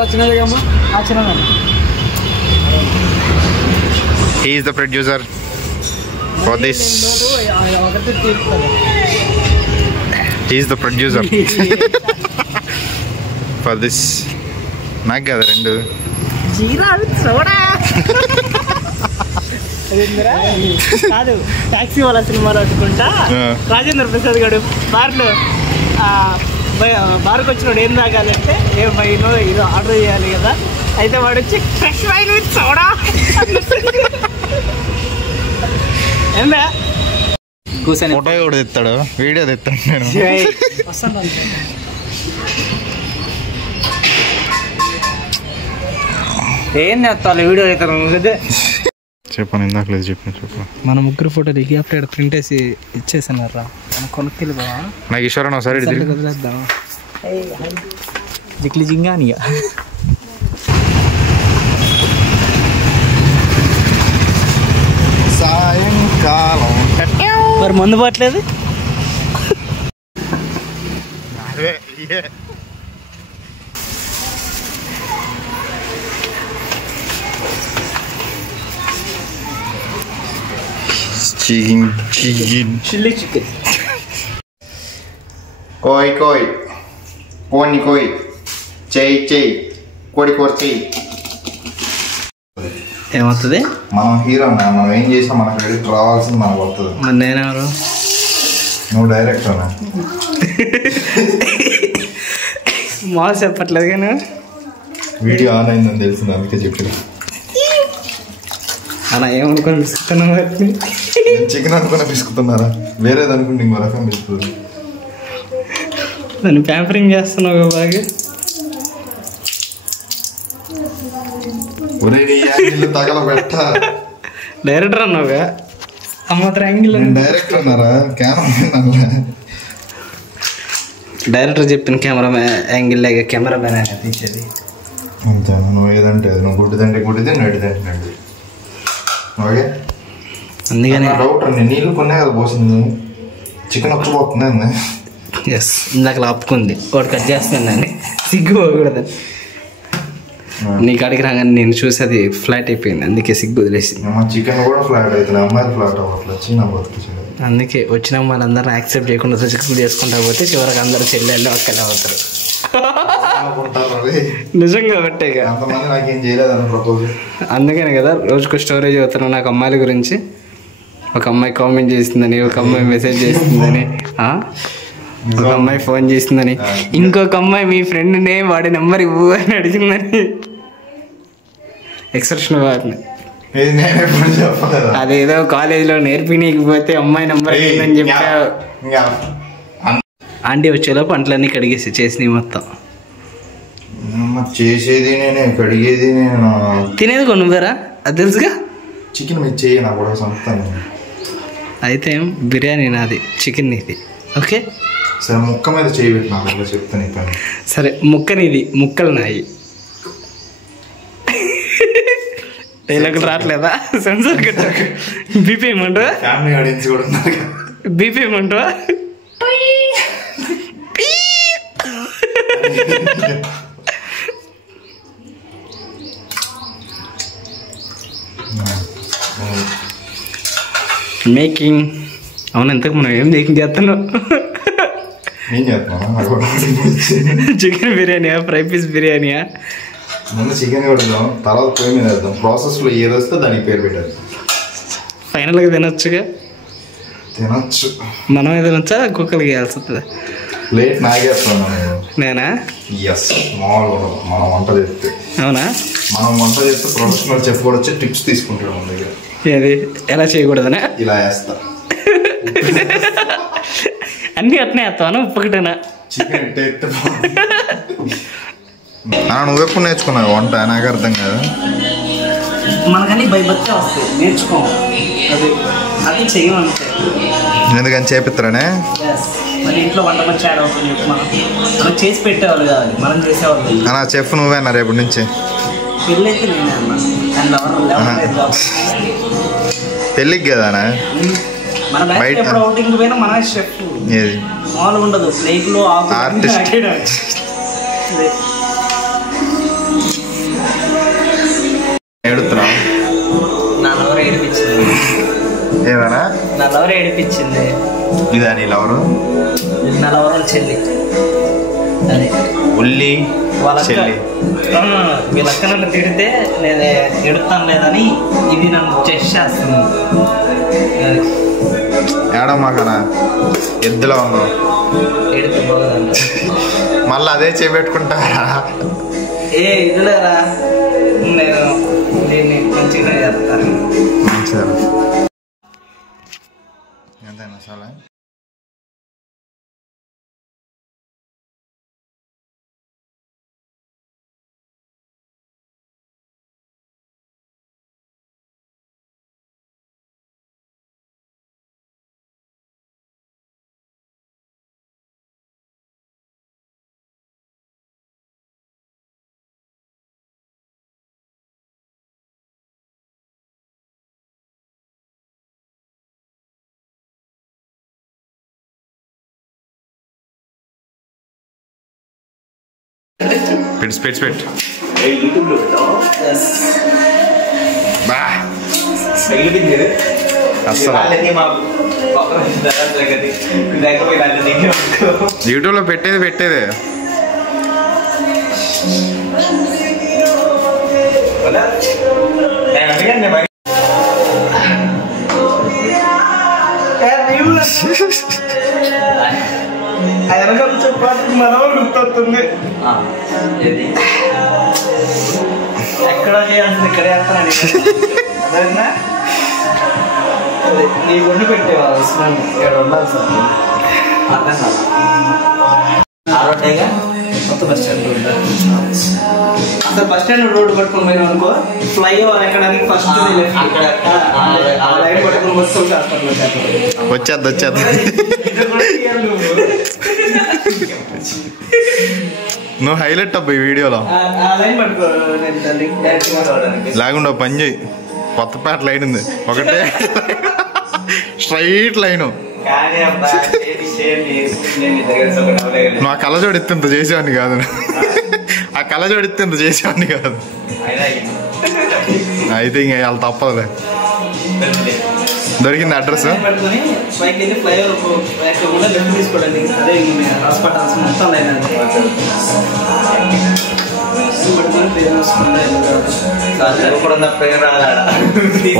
He is the producer for this. He is the producer for this. నాకు కదా రెండు కాదు టాక్సీ వాళ్ళ సినిమాలో అనుకుంటా రాజేంద్ర ప్రసాద్ గారు బార్కి వచ్చినాడు ఏం తాగాలంటే ఏ వైనో ఏదో ఆర్డర్ చేయాలి కదా అయితే వాడు వచ్చి ఫ్రెష్ వైన్ విత్ సోడా ఏందా కూర్చొని ఫోటో కూడా తెస్తాడు వీడియో తెస్తాడు నేను ఏం చేస్తాను వీడియో అవుతాను అదే చెప్పాను ఇందాక లేదు చెప్పాను మన ముగ్గురు ఫోటో దిగి అప్పుడు ప్రింట్ వేసి ఇచ్చేసారా మనం కొనుక్కెళ్ళి బావా నాకు ఈశ్వరన్ ఒకసారి వదిలేద్దాం జిక్లి జింగానియా సాయంకాలం మరి మందు పట్టలేదు చిల్లీ చికెన్ కోయ్ కోయ్ కోని కోయ్ చెయ్యి చెయ్యి కోడి కోడి చెయ్యి ఏమవుతుంది మనం హీరో మనం ఏం చేసినా మన క్రెడిట్ రావాల్సింది మనకు వస్తుంది మరి నేనెవరు నువ్వు డైరెక్టర్ మాస్ చెప్పట్లేదు కానీ వీడియో ఆన్ అయిందని తెలిసింది అందుకే చెప్పాను అలా ఏమనుకొని బిసుకుతున్నాం వాటిని చికెన్ అనుకుని బిసుకుతున్నారా వేరేది అనుకుంటే ఇంకో రకం బిసుకుతుంది దాన్ని ప్యాంపరింగ్ చేస్తున్నావు బాగా తగల పెట్ట డైరెక్టర్ అన్నావుగా అమ్మత్ర యాంగిల్ డైరెక్టర్ అన్నారా కెమెరా డైరెక్టర్ చెప్పిన కెమెరామ్యాన్ యాంగిల్ లేక కెమెరామ్యాన్ అయినా తీసేది అంతే నువ్వు ఏదంటే నువ్వు గుడ్డిదంటే గుడ్డిది నడిదంటే నడి ఓకే అందుకని డౌట్ అండి నీళ్ళు కొనే కదా పోసింది చికెన్ వచ్చిపోతుంది అండి ఎస్ ఇందాక ఆపుకుంది ఒకటి కట్ చేస్తుందండి సిగ్గు పోకూడదని నీ కాడికి రాగానే నేను చూసి అది ఫ్లాట్ అయిపోయింది అందుకే సిగ్గు వదిలేసింది చికెన్ కూడా ఫ్లాట్ అవుతుంది అమ్మాయి ఫ్లాట్ అవ్వట్లేదు చిన్న బతుకు అందుకే వచ్చిన వాళ్ళందరూ యాక్సెప్ట్ చేయకుండా రిజెక్ట్ చేసుకుంటా పోతే చివరికి అందరూ చెల్లెళ్ళు అక్కడే అవుతారు నిజంగా బట్టేగా అంతమంది నాకేం చేయలేదని ప్రపోజ్ అందుకనే కదా రోజుకు స్టోరేజ్ అవుతాను నాకు అమ్మాయిల గురించి ఒక అమ్మాయి కామెంట్ చేసిందని ఒక అమ్మాయి మెసేజ్ చేస్తుందని ఒక అమ్మాయి ఫోన్ చేసిందని ఇంకొక అమ్మాయి మీ ఫ్రెండ్నే వాడి నెంబర్ ఇవ్వు అని అడిగిందని ఎక్స్ప్రెషన్ వాడిని అదేదో కాలేజీలో నేర్పినీకపోతే అమ్మాయి నెంబర్ ఇవ్వదని చెప్పా ఆంటీ వచ్చేలోపు అంట్లన్నీ కడిగేసి చేసినవి మొత్తం చేసేది నేనే కడిగేది నేను తినేది కొనుగోరా అది తెలుసుగా చికెన్ మీద చేయి నాకు కూడా సంపుతాను అయితే బిర్యానీ నాది చికెన్ నీది ఓకే సరే ముక్క మీద చేయి పెట్టి నాకు చెప్తాను ఈ పని సరే ముక్క నీది ముక్కలు నాయి డైలాగులు రావట్లేదా సెన్సార్ కట్ట బీపీ ఏమంటావా ఫ్యామిలీ ఆడియన్స్ కూడా ఉన్నారు బీపీ ఏమంటావా మేకింగ్ అవును ఎంతకు మనం ఏం మేకింగ్ చేస్తున్నావు ఏం చేస్తున్నా చికెన్ బిర్యానీయా ఫ్రై పీస్ బిర్యానీయా ముందు చికెన్ కొడదాం తర్వాత పొయ్యి మీద వేద్దాం ప్రాసెస్లో ఏది వస్తే దానికి పేరు పెట్టారు ఫైనల్గా తినొచ్చుగా తినొచ్చు మనం తినొచ్చా కుక్కలకి వేయాల్సి వస్తుంది ప్లేట్ నాగేస్తాను నేనా ఎస్ మామూలుగా మనం వంట చేస్తే అవునా మనం వంట చేస్తే ప్రొఫెషనల్ చెఫ్ కూడా వచ్చి టిప్స్ తీసుకుంటాడు మన దగ్గర ఏది ఎలా చేయకూడదనా ఇలా వేస్తా అన్నీ అట్నే వేస్తాను ఉప్పకటనా చికెన్ నువ్వు ఎప్పుడు నేర్చుకున్నావు వంట నాకు అర్థం కాదు మనకన్నీ బచ్చా వస్తాయి నేర్చుకోము అది అది చెయ్యమంటే ఎందుకని చేపిస్తారనే మన ఇంట్లో వంట మంచి యాడ్ అవుతుంది మనం చేసి పెట్టేవాళ్ళు కాదు మనం చేసేవాళ్ళు అన్నా చెఫ్ నువ్వేనా రేపటి నుంచి పెళ్ళి అయితే నేనే అన్నా పెళ్ళికి కదానా మన బయట ఎప్పుడు అవుటింగ్ పోయినా మనమే షెఫ్ మామూలుగా ఉండదు ప్లేట్లో లవర్ ఏడిపించింది. ఇదా నీ లవరు? నా లవర్ చెల్లి అది ఉల్లి చెల్లి. వీళ్ళ అక్క నన్ను తిడితే నేను ఎడుతాను లేదని ఇది నన్ను చెస్ట్ చేస్తుంది. ఏడమ్మాకనా ఎద్దులో ఉన్నావు, ఎడితే బాగోదంట. మళ్ళీ అదే చేపెట్టుకుంటారా? ఇదిలేరా, నేను దీన్ని మంచిగా చేస్తాను. మంచిదా ఎంత మసాలా? పెట్టు యూట్యూబ్లో పెట్టేదే గుర్తొస్తుంది. ఎక్కడ చేయాల్సింది ఇక్కడ చేస్తానండి. నీ గుండు పెట్టేవాళ్ళు ఇక్కడ ఉండాలి సార్. అర్థం కాదు. ఆరోటేగా కొత్త బస్ స్టాండ్ రోడ్. అసలు బస్ స్టాండ్ రోడ్డు పట్టుకుని పోయినా అనుకో, ఫ్లైఓవర్ ఎక్కడానికి ఫస్ట్ లైన్ పట్టుకుని వస్తుంది హాస్పిటల్ వచ్చేద్ది. నువ్వు హైలైట్ అబ్బా ఈ వీడియోలో. లేకుండా పని చేయి, కొత్తపేట లైన్ ఉంది ఒకటే స్ట్రైట్ లైను. నువ్వు ఆ కళ్ళజోడు ఎత్తింత చేసేవాడిని కాదు, ఆ కళ్ళజోడు ఎత్తింత చేసేవాడిని కాదు. అయితే ఇంక వాళ్ళు తప్పదులే. దొరికింది అడ్రస్.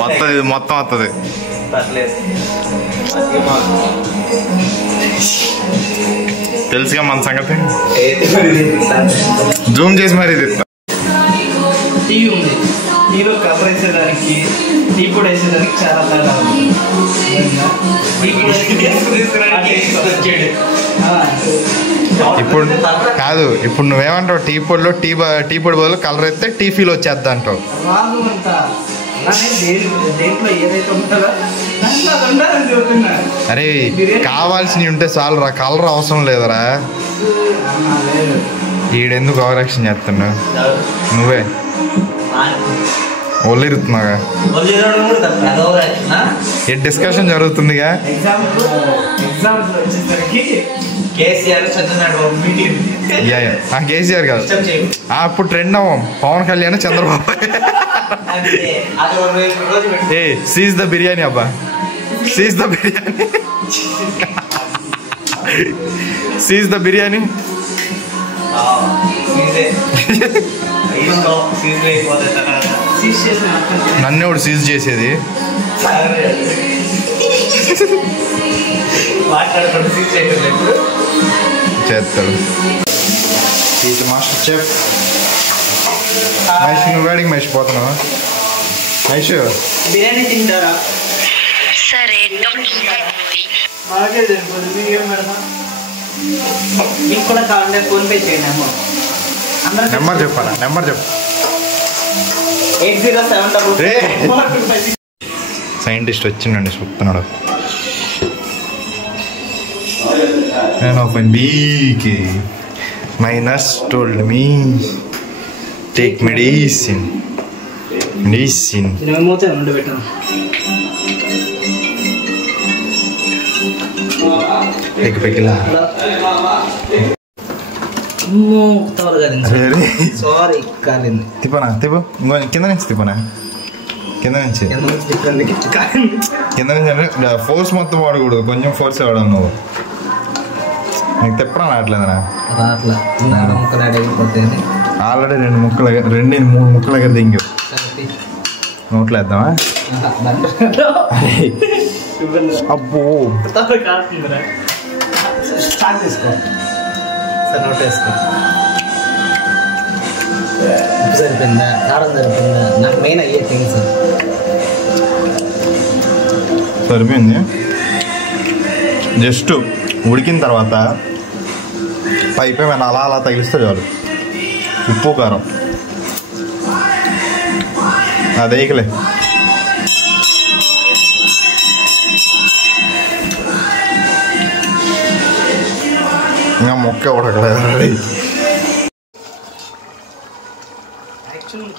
వస్తుంది, మొత్తం వస్తుంది. తెలుసుగా మన సంగతి. జూమ్ చేసి మరి ఇది టీవీ ఉంది. టీవీలో కవర్ వేసేదానికి, టీ పొడి వేసేదానికి చాలా తేడా ఉంది. ఇప్పుడు కాదు, ఇప్పుడు నువ్వేమంటావు? టీ పొడిలో టీ పొడి బదులు కలర్ అయితే టీ ఫీల్ వచ్చేద్దా అంటావు. అరే కావాల్సినవి ఉంటే చాలు రా, కలర్ అవసరం లేదరా. ఈడెందుకు ఓవరాక్షన్ చేస్తున్నావు? నువ్వే ఒళ్ళిరుతున్నాగా. ఏ డిస్కషన్ జరుగుతుందిగా. కేసీఆర్ కాదు, అప్పుడు ట్రెండ్ అవ్వం పవన్ కళ్యాణ్ చంద్రబాబు. ఏ సీజ్ ద బిర్యానీ అబ్బా, seize the biryani, seize the biryani. నన్ను ఎవడు సీజ్ చేసేది? చేస్తాడు మాస్టర్ చెఫ్. మహేష్ నువ్వు వేడికి మహేష్ పోతున్నావా? మహేష్ బిర్యానీ తింటారా? సరే మీకు కూడా కావాలంటే ఫోన్ పే చేయండి. నెంబర్ చెప్పాలా? నెంబర్ చెప్పు. 8077. సైంటిస్ట్ వచ్చిండండి చెప్తున్నాడు. నేను బీకి my nurse told me take medicine. పెకిలా సారీ కాలింది. తిప్పనా? తిప్పు ఇంకో కింద నుంచి తిప్పనా? కింద నుంచి కారం. కింద నుంచి అంటే ఫోర్స్ మొత్తం వాడకూడదు, కొంచెం ఫోర్స్ వాడడం నువ్వు. నీకు తిప్పడం రావట్లేదురా? రాట్లా ముక్కలు అడిగిపోతాయని ఆల్రెడీ 3 ముక్కల దగ్గర దింగు. నోట్లో వేద్దామా? అబ్బో స్టార్ట్ చేసుకో సార్. నోట్ వేసుకో. ఉప్పు సరిపోయిందా, కారం సరిపోయిందా? నాకు మెయిన్ అయ్యే థింగ్స్. సరిపోయింది. జస్ట్ ఉడికిన తర్వాత పైపై మనం అలా అలా తగిలిస్తే చాలు. ఉప్పు కారం అదేకలే. ఇంకా మొక్క ఉడకలేదు. యాక్చువల్